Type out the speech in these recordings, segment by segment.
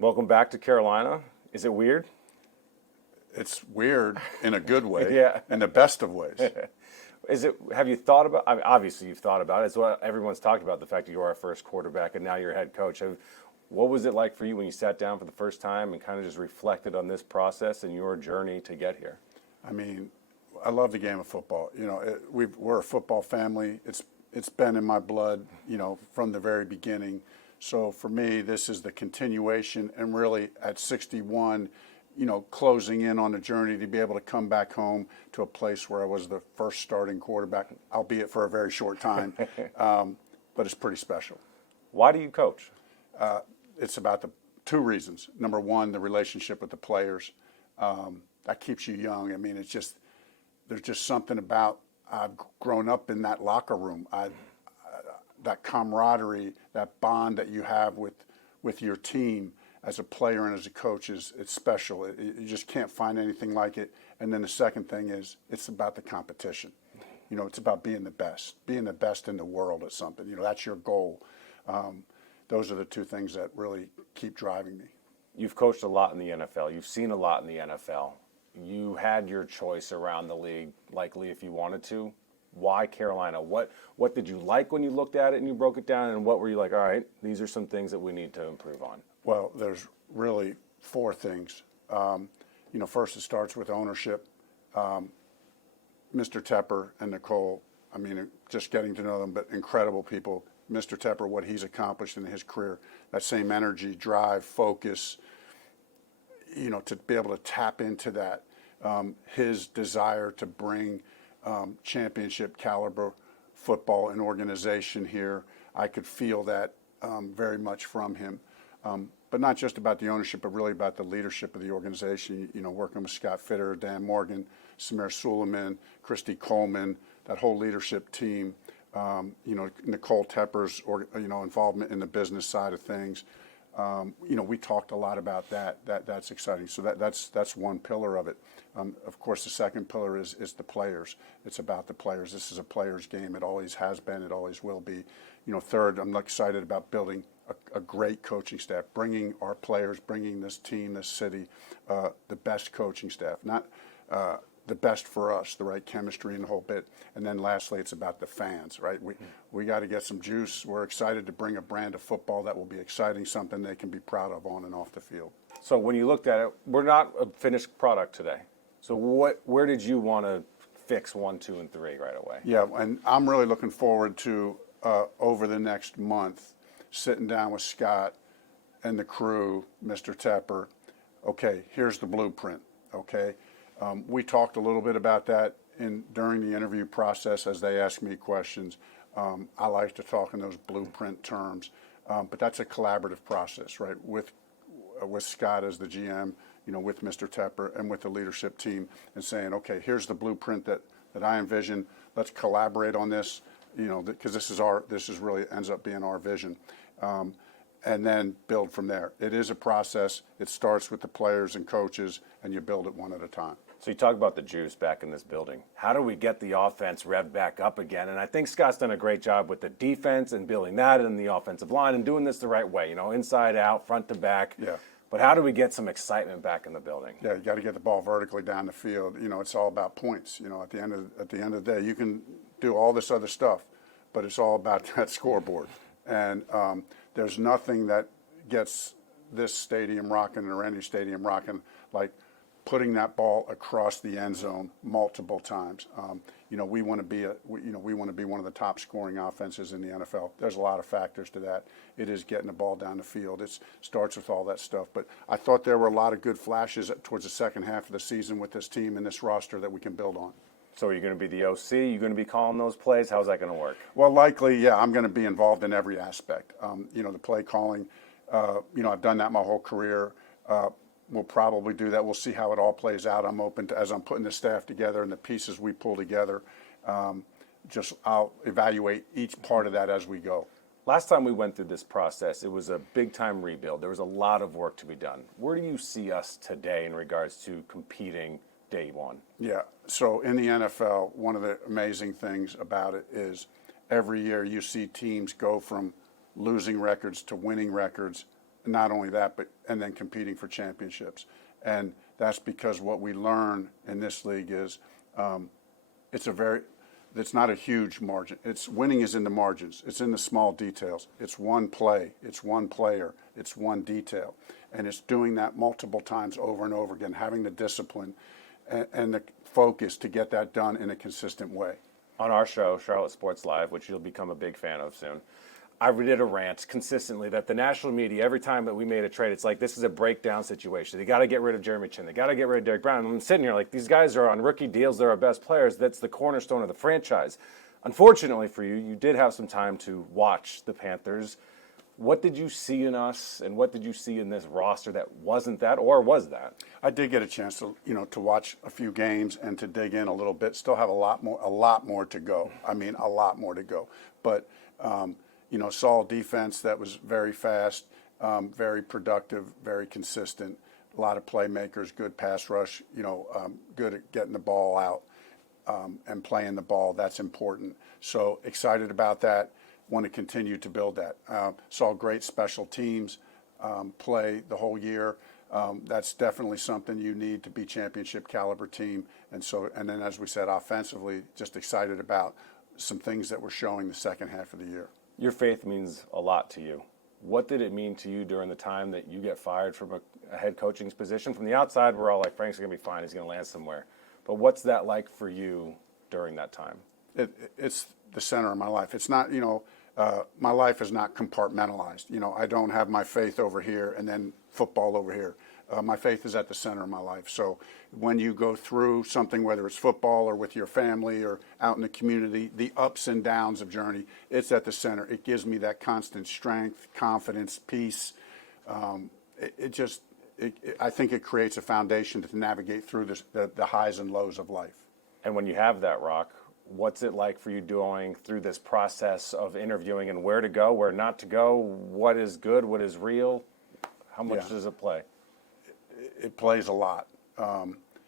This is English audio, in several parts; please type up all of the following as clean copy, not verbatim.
Welcome back to Carolina. Is it weird? It's weird in a good way, Yeah. in the best of ways. Is it? Have you thought about? I mean, obviously, you've thought about it. It's what everyone's talked about. The fact that you are our first quarterback and now you're head coach. What was it like for you when you sat down for the first time and kind of just reflected on this process and your journey to get here? I mean, I love the game of football. We're a football family. It's been in my blood, from the very beginning. So for me, this is the continuation, and really at 61, closing in on the journey to be able to come back home to a place where I was the first starting quarterback, albeit for a very short time. But it's pretty special. Why do you coach? It's about the two reasons. Number one, the relationship with the players. That keeps you young. I mean, there's just something about, I've grown up in that locker room. That camaraderie, that bond that you have with your team as a player and as a coach it's special. You just can't find anything like it. And then the second thing is, it's about the competition. It's about being the best in the world at something. That's your goal. Those are the two things that really keep driving me. You've coached a lot in the NFL. You've seen a lot in the NFL. You had your choice around the league, likely if you wanted to. Why Carolina? What did you like when you looked at it and you broke it down, and what were you like, all right, these are some things that we need to improve on? Well, there's really four things. First it starts with ownership. Mr. Tepper and Nicole, I mean, just getting to know them, but incredible people. Mr. Tepper, what he's accomplished in his career, that same energy, drive, focus, to be able to tap into that, his desire to bring championship caliber football and organization here. I could feel that very much from him. But not just about the ownership, but really about the leadership of the organization, working with Scott Fitter, Dan Morgan, Samir Suleiman, Christy Coleman, that whole leadership team, Nicole Tepper's involvement in the business side of things. We talked a lot about that. That's exciting. So that's one pillar of it. Of course, the second pillar is the players. It's about the players. This is a players' game. It always has been. It always will be. Third, I'm excited about building a great coaching staff, bringing our players, bringing this team, this city, the best coaching staff. Not the best for us, the right chemistry and the whole bit. And then lastly, it's about the fans, right? We got to get some juice. We're excited to bring a brand of football that will be exciting, something they can be proud of on and off the field. So when you looked at it, we're not a finished product today. So where did you want to fix 1, 2, and 3 right away? Yeah, and I'm really looking forward to, over the next month, sitting down with Scott and the crew, Mr. Tepper. Okay, here's the blueprint, okay? We talked a little bit about that during the interview process as they asked me questions. I like to talk in those blueprint terms, but that's a collaborative process, right? With Scott as the GM, with Mr. Tepper and with the leadership team, and saying, okay, here's the blueprint that I envision. Let's collaborate on this, because this is really ends up being our vision. And then build from there. It is a process. It starts with the players and coaches, and you build it one at a time. So you talk about the juice back in this building. How do we get the offense revved back up again? And I think Scott's done a great job with the defense and building that and the offensive line and doing this the right way, inside out, front to back. Yeah. But how do we get some excitement back in the building? Yeah, you got to get the ball vertically down the field. It's all about points. At the end of the day, you can do all this other stuff, but it's all about that scoreboard. And there's nothing that gets this stadium rocking or any stadium rocking like putting that ball across the end zone multiple times. We want to be one of the top scoring offenses in the NFL. There's a lot of factors to that. It is getting the ball down the field. It starts with all that stuff. But I thought there were a lot of good flashes towards the second half of the season with this team and this roster that we can build on. So are you going to be the OC? You're going to be calling those plays? How's that going to work? Well, likely, yeah. I'm going to be involved in every aspect. The play calling, I've done that my whole career. We'll probably do that. We'll see how it all plays out. I'm open to, as I'm putting the staff together and the pieces we pull together, I'll evaluate each part of that as we go. Last time we went through this process, it was a big-time rebuild. There was a lot of work to be done. Where do you see us today in regards to competing day one? Yeah, so in the NFL, one of the amazing things about it is every year you see teams go from losing records to winning records not only that, and then competing for championships. And that's because what we learn in this league is it's not a huge margin. Winning is in the margins. It's in the small details. It's one play. It's one player. It's one detail. And it's doing that multiple times over and over again, having the discipline and the focus to get that done in a consistent way. On our show, Charlotte Sports Live, which you'll become a big fan of soon, I did a rant consistently that the national media, every time that we made a trade, it's like this is a breakdown situation. They got to get rid of Jeremy Chin. They got to get rid of Derek Brown. And I'm sitting here like, these guys are on rookie deals. They're our best players. That's the cornerstone of the franchise. Unfortunately for you, you did have some time to watch the Panthers. What did you see in us, and what did you see in this roster that wasn't that, or was that? I did get a chance to watch a few games and to dig in a little bit. Still have a lot more to go. I mean, a lot more to go. But saw defense that was very fast, very productive, very consistent. A lot of playmakers, good pass rush. Good at getting the ball out and playing the ball. That's important. So excited about that. Want to continue to build that. Saw great special teams play the whole year. That's definitely something you need to be championship caliber team. And then, as we said, offensively, just excited about some things that we're showing the second half of the year. Your faith means a lot to you. What did it mean to you during the time that you get fired from a head coaching position? From the outside, we're all like, Frank's going to be fine. He's going to land somewhere. But what's that like for you during that time? It's the center of my life. It's not, my life is not compartmentalized. I don't have my faith over here and then football over here. My faith is at the center of my life. So when you go through something, whether it's football or with your family or out in the community, the ups and downs of journey, it's at the center. It gives me that constant strength, confidence, peace. I think it creates a foundation to navigate through the highs and lows of life. And when you have that, Rock, what's it like for you going through this process of interviewing and where to go, where not to go, what is good, what is real? How much does it play? It plays a lot.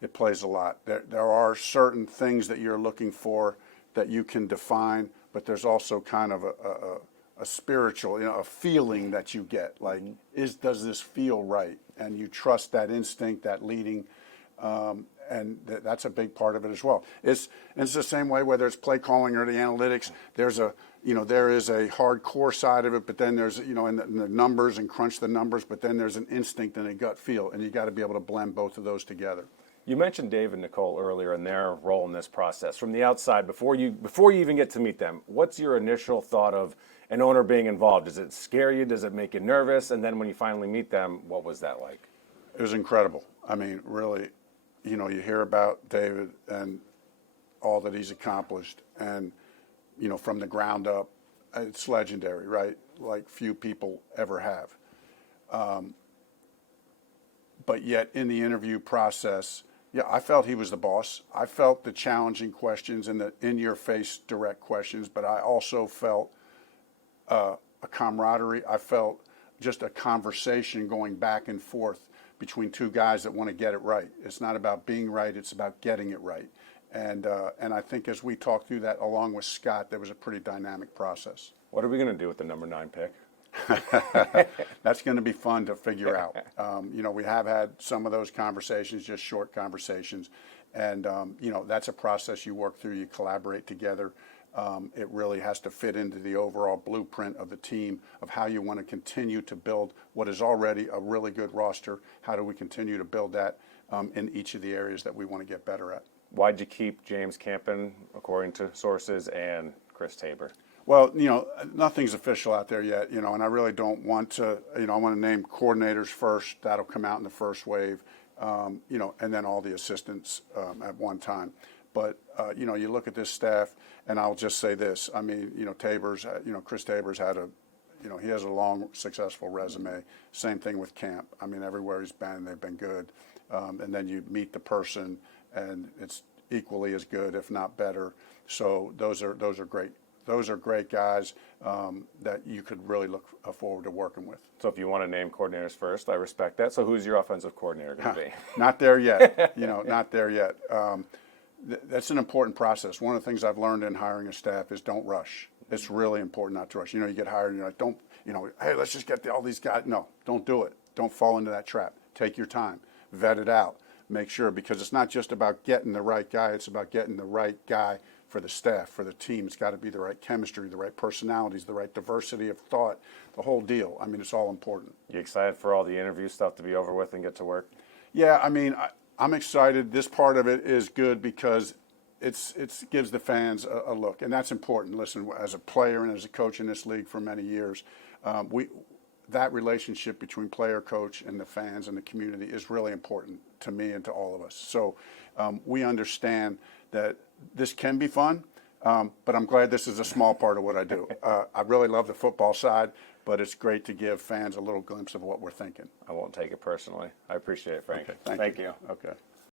It plays a lot. There are certain things that you're looking for that you can define, but there's also kind of a spiritual, a feeling that you get. Like, does this feel right? And you trust that instinct, that leading, and that's a big part of it as well. It's the same way whether it's play calling or the analytics. There is a hardcore side of it, but then there's in the numbers and crunch the numbers, but then there's an instinct and a gut feel, and you got to be able to blend both of those together. You mentioned Dave and Nicole earlier and their role in this process. From the outside, before you even get to meet them, what's your initial thought of an owner being involved? Does it scare you? Does it make you nervous? And then when you finally meet them, what was that like? It was incredible. I mean, really, you hear about David and all that he's accomplished, and from the ground up, it's legendary, right? Like few people ever have. But yet in the interview process, I felt he was the boss. I felt the challenging questions and the in-your-face direct questions, but I also felt a camaraderie. I felt just a conversation going back and forth between two guys that want to get it right. It's not about being right, it's about getting it right. And I think as we talked through that along with Scott, there was a pretty dynamic process. What are we going to do with the number 9 pick? That's going to be fun to figure out. We have had some of those conversations, just short conversations. And, that's a process you work through, you collaborate together. It really has to fit into the overall blueprint of the team of how you want to continue to build what is already a really good roster. How do we continue to build that in each of the areas that we want to get better at? Why'd you keep James Campen, according to sources, and Chris Tabor? Well, nothing's official out there yet, and I really don't want to, I want to name coordinators first. That'll come out in the first wave, and then all the assistants at one time. But, you look at this staff, and I'll just say this. I mean, Chris Tabor's had he has a long, successful resume. Same thing with Camp. I mean, everywhere he's been, they've been good. And then you meet the person, and it's equally as good, if not better. So those are great. Those are great guys that you could really look forward to working with. So if you want to name coordinators first, I respect that. So who's your offensive coordinator going to be? Not there yet. Not there yet. That's an important process. One of the things I've learned in hiring a staff is don't rush. It's really important not to rush. You get hired and you're like, hey, let's just get all these guys. No, don't do it. Don't fall into that trap. Take your time. Vet it out. Make sure, because it's not just about getting the right guy. It's about getting the right guy for the staff, for the team. It's got to be the right chemistry, the right personalities, the right diversity of thought, the whole deal. I mean, it's all important. You excited for all the interview stuff to be over with and get to work? Yeah, I mean, I'm excited. This part of it is good because it gives the fans a look, and that's important. Listen, as a player and as a coach in this league for many years, that relationship between player, coach, and the fans and the community is really important to me and to all of us. So we understand that this can be fun, but I'm glad this is a small part of what I do. I really love the football side, but it's great to give fans a little glimpse of what we're thinking. I won't take it personally. I appreciate it, Frank. Okay, thank you. you. Okay.